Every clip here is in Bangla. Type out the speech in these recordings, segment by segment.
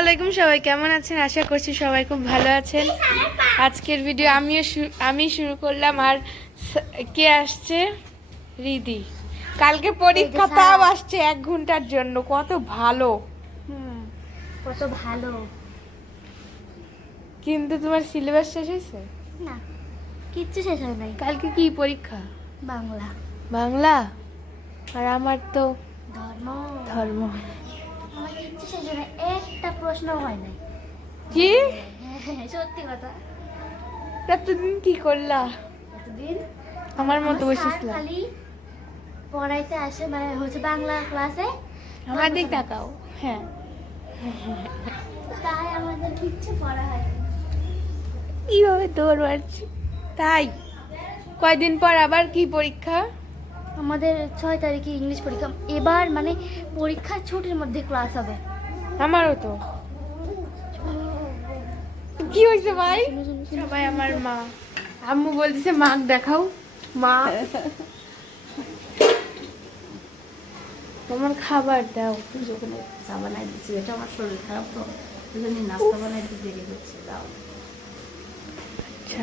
আলাইকুম সবাই কেমন আছেন? আশা করছি সবাই খুব ভালো আছেন। আজকের ভিডিও আমিও আমি শুরু করলাম আর কে আসছে? রিদি। কালকে পরীক্ষা তাও আসছে এক ঘণ্টার জন্য কত ভালো। কত ভালো। কিন্তু তোমার সিলেবাস শেষ হয়েছে? না কিচ্ছু শেষ হয় নাই। কালকে কি পরীক্ষা? বাংলা। বাংলা? আর আমার তো ধর্ম। ধর্ম। একটা প্রশ্ন হয় নাই। কি? সত্যি কথা। এতদিন কি করলা? এতদিন আমার মতো বসেছিলাম খালি পড়াইতে আসে মানে হচ্ছে বাংলা ক্লাসে। আমার দিক তাকাও হ্যাঁ। তাই আমাদের কিচ্ছু পড়া হয় না। কীভাবে দৌড় মারছি তাই। কয়দিন পর আবার কি পরীক্ষা? আমাদের ছয় তারিখে ইংলিশ পরীক্ষা। এবার মানে পরীক্ষার ছুটির মধ্যে ক্লাস হবে। আমারও তো। কি হয়েছে ভাই? সবাই আমার মা। আম্মু বলতেছে মাক দেখাও। মা। তোমার খাবার দাও। যখন চা বানাই দিচ্ছি এটা আমার শরীর খারাপ তো। জন্য নাস্তা বানাইতে দেরি হচ্ছে দাও।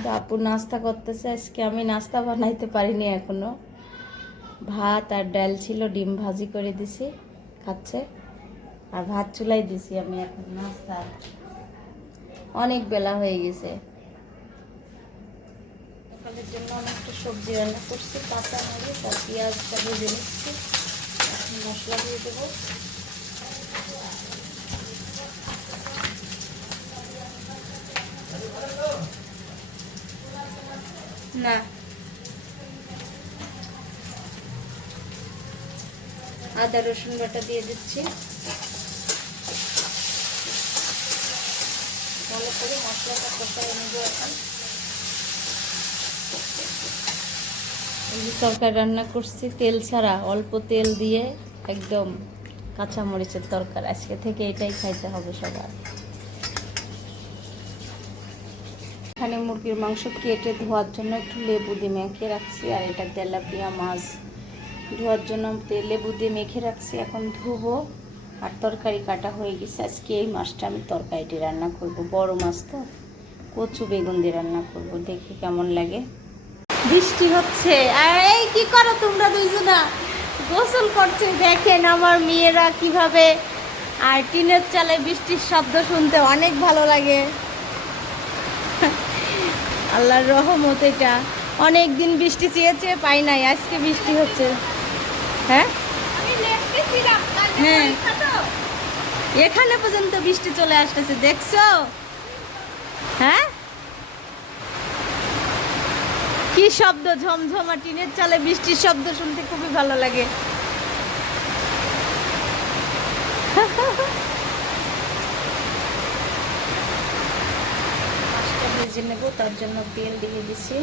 তো আপু নাস্তা করতেছে আজকে আমি নাস্তা বানাইতে পারিনি এখনও। ভাত আর ডাল ছিল, ডিম ভাজি করে দিছি, খাচ্ছে। আর ভাত চুলাই দিছি আমি এখন, নাস্তা। অনেক বেলা হয়ে গেছে। সকালের জন্য অনেকটা সবজি রান্না করছি কাঁচা মরিচ আর পেঁয়াজটা ভেজে নিচ্ছি। মশলা দিয়ে দেবো। না। আদা, রসুন বাটা দিয়ে দিচ্ছি। ভালো করে মশলাটা কষাই নেব এখন। তরকারি রান্না করছি, তেল ছাড়া অল্প তেল দিয়ে একদম কাঁচা মরিচের তরকারি। আজকে থেকে এটাই খাইতে হবে সবার। এখানে মুরগির মাংস কেটে ধোয়ার জন্য একটু লেবু দিয়ে মেখে রাখছি, আর এটা তেলাপিয়া মাছ। ধোয়ার জন্য লেবু দিয়ে মেখে রাখছি। এখন ধুবো আর তরকারি কাটা হয়ে গেছে। আজকে এই মাছটা আমি তরকারিটি রান্না করব। বড় মাছ তো। কচু বেগুন দিয়ে রান্না করব। দেখি কেমন লাগে। বৃষ্টি হচ্ছে। আর এই, কি করো তোমরা দুইজনা? গোসল করছে। দেখেন আমার মেয়েরা কীভাবে আর টিনের চালে বৃষ্টির শব্দ শুনতে অনেক ভালো লাগে। আল্লাহর রহমত এটা। অনেক দিন বৃষ্টি চেয়েছে, পাই নাই। আজকে বৃষ্টি হচ্ছে। হ্যাঁ? হ্যাঁ। এখানে পর্যন্ত বৃষ্টি চলে আসতেছে দেখছ? হ্যাঁ? কি শব্দ ঝমঝমা টিনের চালে বৃষ্টির শব্দ শুনতে খুবই ভালো লাগে। ভেজে নেব তার জন্য তেল দিয়ে দিছি।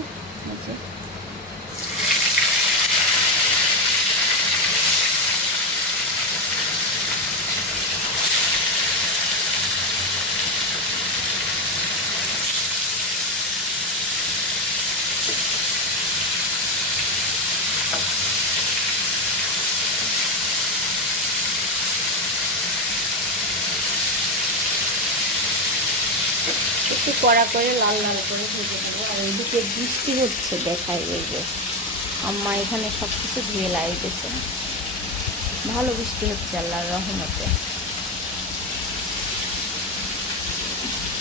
কড়া করে, লাল লাল করে ভেজে নেব। আর এদিকে বৃষ্টি হচ্ছে দেখাই এই যে। আম্মা এখানে সব কিছু ধুয়ে লাগিয়েছে ভালো বৃষ্টি হচ্ছে আল্লাহর রহমতে।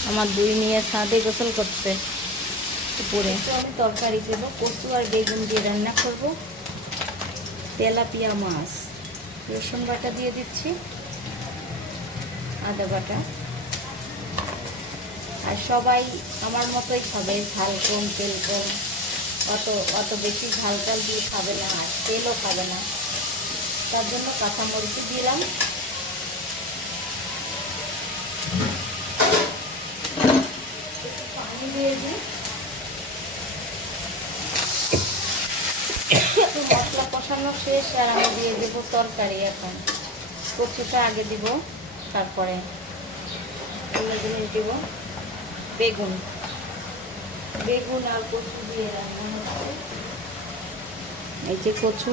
আমার দুই মেয়ে ছাদে গোসল করছে উপরে। আমি তরকারি দেবো কচু আর বেগুন দিয়ে রান্না করব। তেলাপিয়া মাছ। রসুন বাটা দিয়ে দিচ্ছি। আদা বাটা। আর সবাই আমার মতোই খাবে, ঝাল কম, তেল কম। অত অত বেশি ঝাল টাল দিয়ে খাবে না, আর তেলও খাবে না। তার জন্য কাঁচামরিচ দিলাম। দিয়ে মশলা কষানো শেষ, আর আমি দিয়ে দেবো তরকারি এখন। কচুটা আগে দিব, তারপরে। জিনিস দিব বেগুন। বেগুন আর কচু দিয়ে রান্না হচ্ছে। এই যে কচু।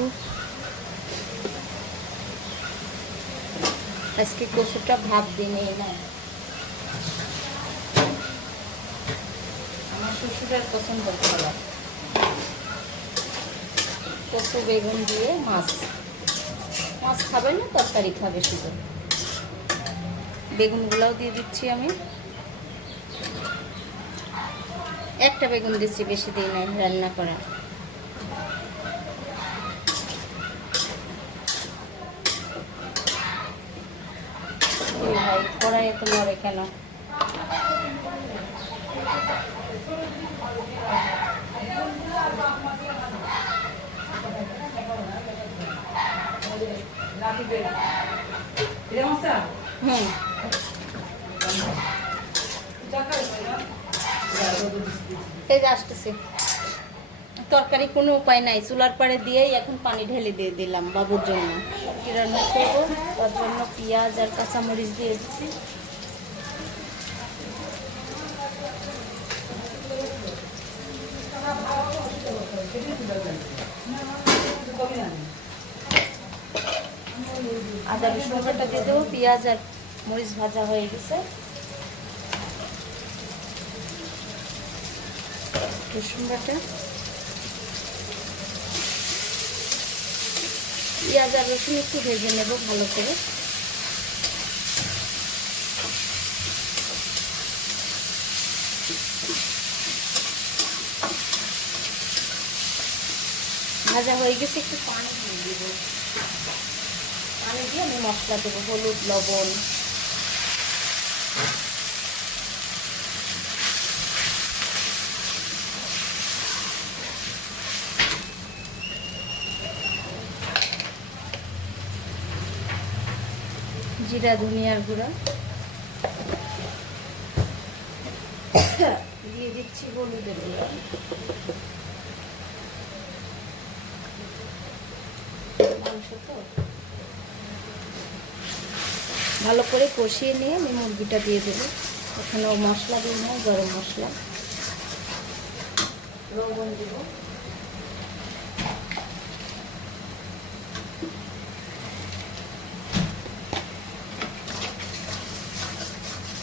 আজকে কচুটা ভাব দিনে না? আমার শ্বশুরের পছন্দ করা কচু বেগুন দিয়ে মাছ। মাছ খাবেন না? তরকারি খাবে শুধু। বেগুনগুলাও দিয়ে দিচ্ছি আমি। একটা বেগুন দিচ্ছি বেশি দিই নাই রান্না করা। ভাই কড়াই এত কেন? হুম। তরকারি কোনো উপায় নাই। চুলার পাড়ে দিয়েই এখন পানি ঢেলে দিয়ে দিলাম বাবুর জন্য। কি রান্না করব? তার জন্য পেঁয়াজ আর কাঁচামরিচ দিয়ে দিচ্ছি। আদা রসুন বাটা দিয়ে দেবো। পেঁয়াজ আর মরিচ ভাজা হয়ে গেছে। রসুন বাটা, পেঁয়াজ আর রসুন একটু ভেজে নেব ভালো করে। ভাজা হয়ে গেছে, একটু পানি দিয়ে দেবো। পানি দিয়ে আমি মশলা দেবো, হলুদ, লবণ। জিরা, ধনিয়ার গুঁড়া। দিয়ে দিচ্ছি হলুদের গুঁড়া। ভালো করে কষিয়ে নিয়ে আমি মুরগিটা দিয়ে দেবো। ওখানেও মশলা দিই না গরম মশলা। লবণ দেবো।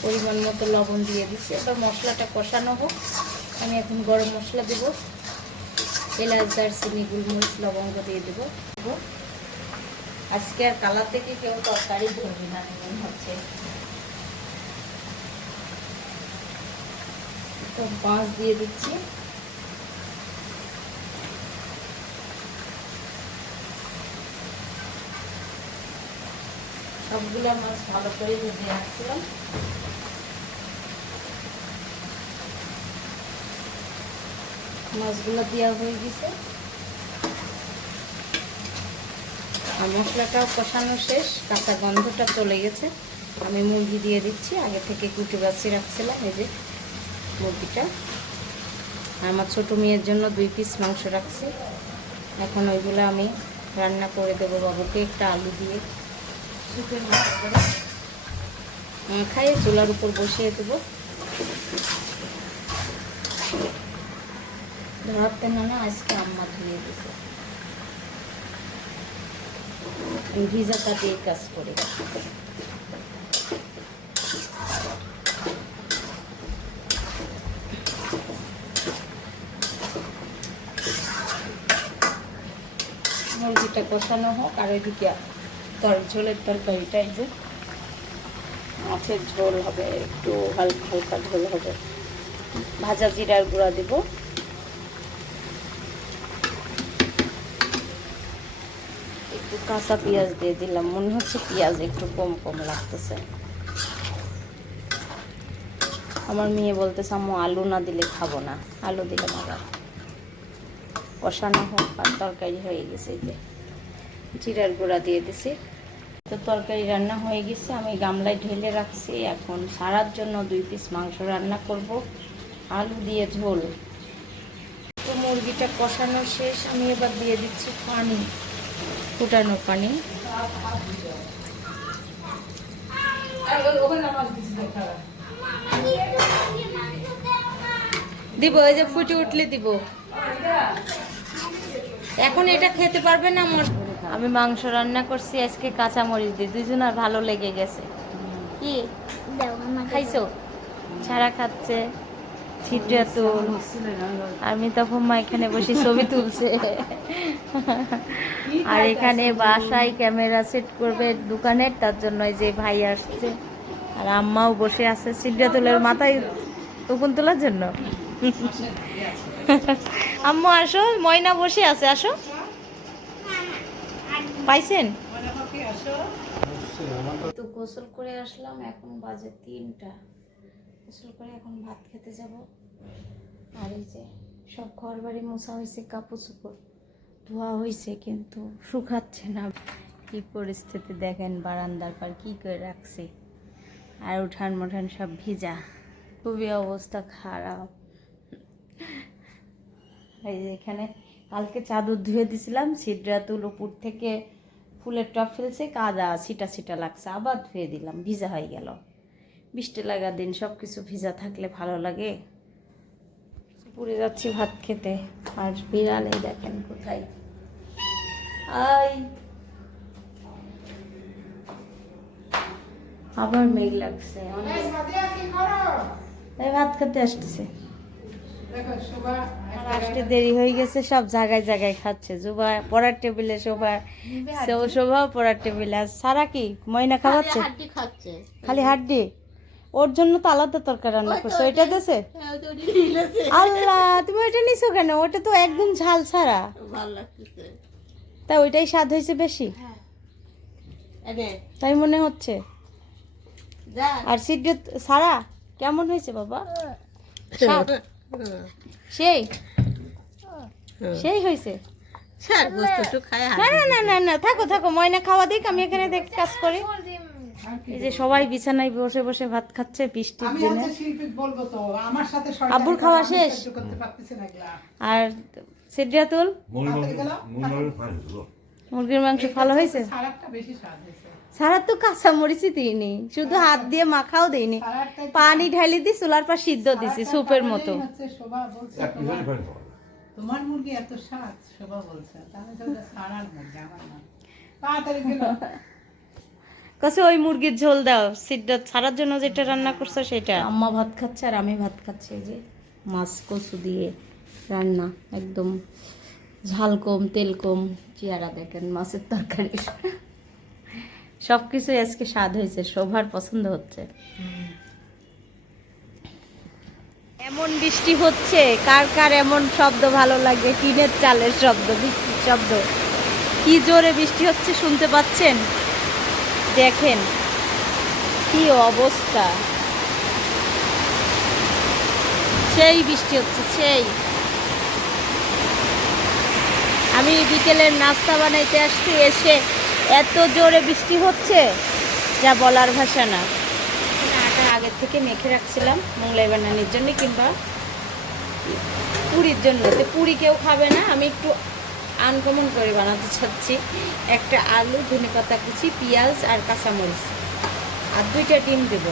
পরিমাণ মতো লবণ দিয়ে দিচ্ছি। এবার মশলাটা কষানো হোক। আমি এখন গরম মশলা দেব। এলাচ, দারচিনি, গোলমরিচ, লবঙ্গ দিয়ে দেবো। আজকে আর কালার থেকে কেউ তরকারি ধরবে না হচ্ছে। মাছ দিয়ে দিচ্ছি। সবগুলো মাছ ভালো করে ভেজে রাখছিলাম। মাছগুলো দেওয়া হয়ে গেছে। আর মশলাটাও কষানো শেষ কাঁচা গন্ধটা চলে গেছে। আমি মুরগি দিয়ে দিচ্ছি আগে থেকে কুটু বাছি রাখছিলাম এই যে মুরগিটা। আর আমার ছোটো মেয়ের জন্য দুই পিস মাংস রাখছি। এখন ওইগুলো আমি রান্না করে দেবো বাবুকে একটা আলু দিয়ে। শুকের মতো করে। খাইয়ে চুলার উপর বসিয়ে দেবো। ধরাতে না আজকে আম্মা ধুয়ে দিছে। ভিজাটা দিয়ে কাজ করে। মুরগিটা কষানো হোক, আর ওইদিকে তর ঝোলের তরকারিটা এই যে মাছের ঝোল হবে, একটু হালকা হালকা ঝোল হবে। ভাজা জিরার গুঁড়া দেবো। একটু কাঁচা পেঁয়াজ দিয়ে দিলাম। মনে হচ্ছে পেঁয়াজ একটু কম কম লাগতেছে। আমার মেয়ে বলতেছে, আম্মু, আলু না দিলে খাব না। আলু দিলে আবার। কষানো হোক, আর তরকারি হয়ে গেছে যে। জিরার গুঁড়া দিয়ে দিছি। তো তরকারি রান্না হয়ে গেছে। আমি গামলায় ঢেলে রাখছি। এখন সারার জন্য দুই পিস মাংস রান্না করব। আলু দিয়ে ঝোল। তো মুরগিটা কষানো শেষ। আমি এবার দিয়ে দিচ্ছি পানি। ফুটানো পানি। দিব এই যে ফুটে উঠলে দিব। এখন এটা খেতে পারবে না মোর আমি মাংস রান্না করছি আজকে কাঁচামরিচ দিয়ে। দুজন আর ভালো লেগে গেছে। কি? দাও খাইছো? ছাড়া খাচ্ছে। ছিদ্রাতুল। আমি তখন মা এখানে বসে ছবি তুলছে। আর এখানে বাসায় ক্যামেরা সেট করবে দোকানের, তার জন্য যে ভাই আসছে। আর আম্মাও বসে আছে ছিদ্রাতুলের মাথায় উকুন তোলার জন্য। আম্মা, আসো। ময়না বসে আছে, আসো। পাইছেন? তো গোসল করে আসলাম, এখন বাজে তিনটা। গোসল করে এখন ভাত খেতে যাব। আর এই যে সব ঘর বাড়ি মোছা হয়েছে, কাপড় চোপড় ধোয়া হয়েছে, কিন্তু শুকাচ্ছে না। কি পরিস্থিতি দেখেন বারান্দার পর, কি করে রাখছে? আর উঠান মোঠান সব ভিজা। খুবই অবস্থা খারাপ। এই যে এখানে কালকে চাদর ধুয়ে দিছিলাম সিডরাতুল উপর থেকে ফুলের টপ ফেলছে, কাদা ছিটা ছিটা লাগছে, আবার ধুয়ে দিলাম, ভিজা হয়ে গেল। বৃষ্টি লাগা দিন সব কিছু ভিজা থাকলে ভালো লাগে। পুড়ে যাচ্ছি ভাত খেতে। আর বিড়াল এই দেখেন কোথায়। আই। আবার মেঘ লাগছে এই ভাত খেতে আসতেছে। আসতে দেরি হয়ে গেছে সব জায়গায় জায়গায় খাচ্ছে। জুবা পড়ার টেবিলে শোভা শোভাও পড়ার টেবিলে। আর সারা কি ময়না খাওয়াচ্ছে? খালি হাড্ডি? ওর জন্য তো আলাদা তরকারি রান্না করছ এটা দেছে আল্লাহ তুমি ওইটা নিছো কেন? ওটা তো একদম ঝাল ছাড়া। তা ওইটাই স্বাদ হয়েছে বেশি? তাই মনে হচ্ছে। আর সিদ্ধার্থ সারা? কেমন হয়েছে বাবা? সেই? সেই হয়েছে? না না না না না থাকো থাকো ময়না খাওয়া দিক আমি এখানে দেখ কাজ করি। এই যে সবাই বিছানায় বসে বসে ভাত খাচ্ছে বৃষ্টির দিনে। হচ্ছে শিল্পী বলব তো আমার সাথে আব্বুর খাওয়া শেষ? আর সিদ্ধাতুল মুরগির মাংস ভালো হয়েছে সারা তো কাঁচা মরিচই দিইনি শুধু হাত দিয়ে মাখাও দিইনি। পানি ঢালি দি চুলার পর সিদ্ধ দিছি সুপের মতো। তোমার- মুরগি এত স্বাদ শোভা বলছে। তাহলে সারার মুরগি আমার না। তাড়াতাড়ি কাছে ওই মুরগির ঝোল দাও সিদ্ধ ছাড়ার জন্য যেটা রান্না করছ সেটা। আম্মা ভাত খাচ্ছে আর আমি ভাত খাচ্ছি, এই যে মাছ কচু দিয়ে রান্না, একদম ঝাল কম, তেল কম, চেহারা দেখেন মাছের তরকারি। সব কিছু আজকে স্বাদ হয়েছে, শোভার পছন্দ হচ্ছে। এমন বৃষ্টি হচ্ছে, কার কার এমন শব্দ ভালো লাগে? টিনের চালের শব্দ, বৃষ্টির শব্দ। কি জোরে বৃষ্টি হচ্ছে শুনতে পাচ্ছেন? দেখেন কি অবস্থা। সেই বৃষ্টি হচ্ছে, সেই। আমি বিকেলের নাস্তা বানাইতে আসছি, এসে এত জোরে বৃষ্টি হচ্ছে, যা বলার ভাষা না। আটা আগের থেকে মেখে রাখছিলাম, মোংলাই বানানোর জন্য কিংবা পুরীর জন্য। পুরি কেউ খাবে না, আমি একটু আনকমন করে বানাতে চাচ্ছি। একটা আলু, ধনে পাতা কুচি, পেঁয়াজ আর কাঁচামরিচ। আর দুইটা ডিম দেব।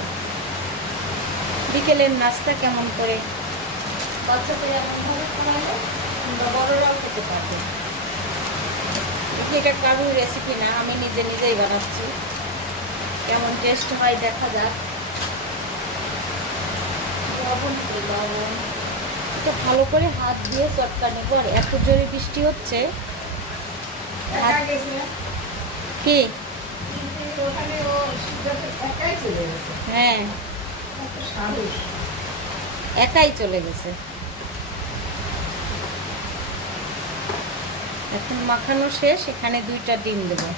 বিকেলের নাস্তা কেমন করে? বাচ্চাদের এমনভাবে খাওয়ালে কিংবা বড়রাও এটা কারুর রেসিপি না, আমি নিজে নিজেই বানাচ্ছি। কেমন টেস্ট হয় দেখা যাক। লবণ লবণ। এটা ভালো করে হাত দিয়ে চটকা নেব আর এত জোরে বৃষ্টি হচ্ছে। কি? হ্যাঁ। একাই চলে গেছে। এখন মাখানো শেষ এখানে দুইটা ডিম দেবো।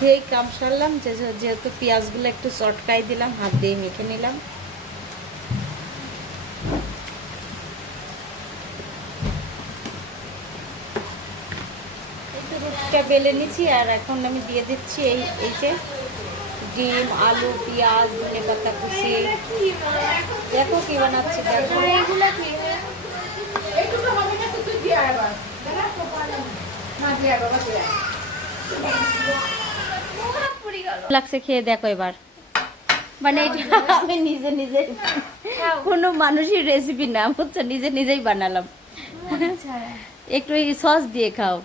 দিয়েই কাম সারলাম যেহেতু পেঁয়াজগুলো একটু চটকাই দিলাম, হাত দিয়ে মেখে নিলাম। রুটিটা বেলে নিচ্ছি, আর এখন আমি দিয়ে দিচ্ছি এই এই যে ডিম, আলু, পেঁয়াজ, ধনে পাতা কুচি। দেখো কি বানাচ্ছি, দেখো। লাগছে খেয়ে দেখো এবার। মানে এটা আমি নিজে নিজে কোনো মানুষের রেসিপি না বুঝছ? নিজে নিজেই বানালাম। একটু এই সস দিয়ে খাও।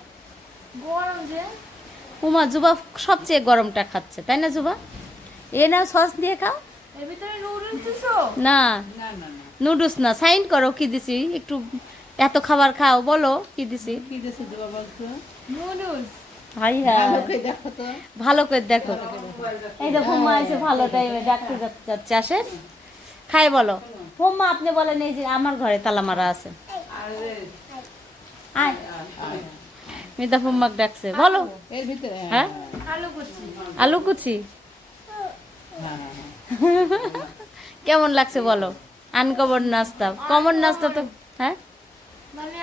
উমা জুবা সবচেয়ে গরমটা খাচ্ছে তাই না জুবা? এ না সস দিয়ে খাও। দিছো? না। নুডলস না সাইন করো কি দিছি। একটু এত খাবার খাও বলো কি দিছি। কি দেশে দেবো বলতো নুডলস হাই হ্যাঁ। ভালো করে দেখো এই দেখো মা এসে ভালো টাইমে ডাকতে যাচ্ছে আসেন। খাই বলো। হোম্মা আপনি বলেন এই যে আমার ঘরে তালা মারা আছে। আয়। মিতা ফুম্মাক ডাকছে। বলো। হ্যাঁ। আলু কুচি আলু কুচি। হ্যাঁ, হ্যাঁ, কেমন লাগছে বলো? আনকমন নাস্তা। কমন নাস্তা তো হ্যাঁ? মানে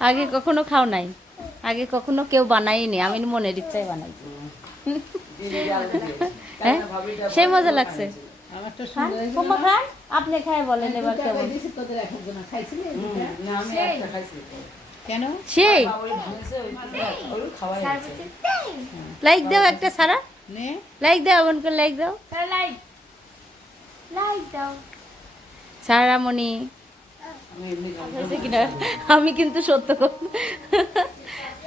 আগে কখনো খাও নাই? আগে কখনো কেউ বানাইনি আমি মনের ইচ্ছায় বানাই। হ্যাঁ? সেই মজা লাগছে। আমার তো হ্যাঁ? খান আপনি খাই বলেন এবার কেমন? সেই। লাইক দাও একটা সারা। লাইক দাও এমন করে লাইক দাও। লাইট দাও। সারামণি কিনা? আমি কিন্তু সত্য কথা।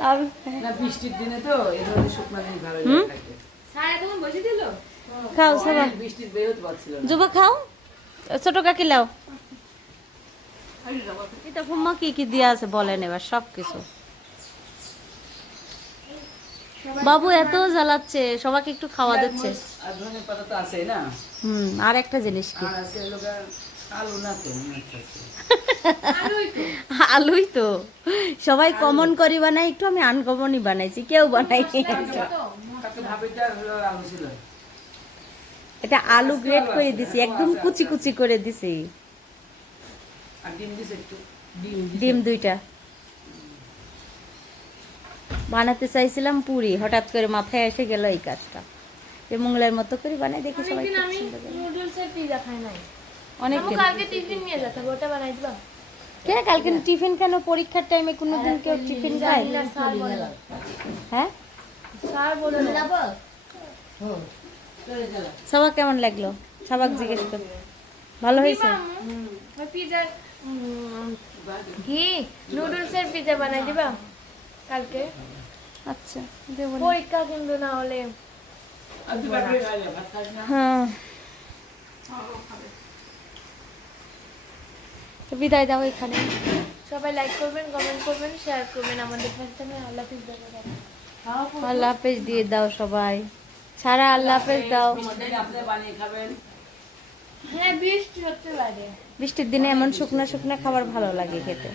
আমি না বৃষ্টির দিনে তো এই ধরনের শুকনো জিনিস ভালো হুম? সারা তুমি বসে দিল খাও সবাই। বৃষ্টির বের হতে পারছিল না। যুবা খাও। ছোট কাকি লাও। এটা ফুম্মা কি কি দিয়া আছে বলেন এবার সব কিছু বাবু এত জ্বালাচ্ছে সবাইকে একটু খাওয়া দিচ্ছে। আর ধনে পাতা তো আছে না। হুম আর একটা জিনিস কি? আর আছে লোক আলু না তো হচ্ছে। আলুই তো। সবাই কমন করি বানাই একটু আমি আনকমনই বানাইছি কেউ বানাই এটা আলু গ্রেট করে দিছি একদম কুচি কুচি করে দিছি। ডিম দুইটা। বানাতে চাইছিলাম পুরি হঠাৎ করে মাথায় এসে গেল এই কাজটা। মঙ্গলের মতো করে বানাই দেখি সবাই পিজা অনেক কালকে টিফিন নিয়ে যেতে হবে ওটা বানাই দিবা। কে কালকে টিফিন কেন? পরীক্ষার টাইমে কোনোদিন কেউ টিফিন খায়? না স্যার বলে হ্যাঁ? স্যার বলে সবার কেমন লাগল? সবাক জিজ্ঞেস কর। ভালো হয়েছে? ওই পিজার কি নুডলস এর পিজা বানাই দিবা কালকে? আচ্ছা দেবো পরীক্ষা কিন্তু না হলে হ্যাঁ। তো বিদায় দাও এখানে। সবাই লাইক করবেন কমেন্ট করবেন শেয়ার করবেন আমাদের পাশে আল্লাহ হাফিজ আল্লাহ হাফেজ দিয়ে দাও সবাই। সারা আল্লাহ হাফেজ দাও। হ্যাঁ বৃষ্টি হতে পারে। বৃষ্টির দিনে এমন শুকনা শুকনা খাবার ভালো লাগে খেতে।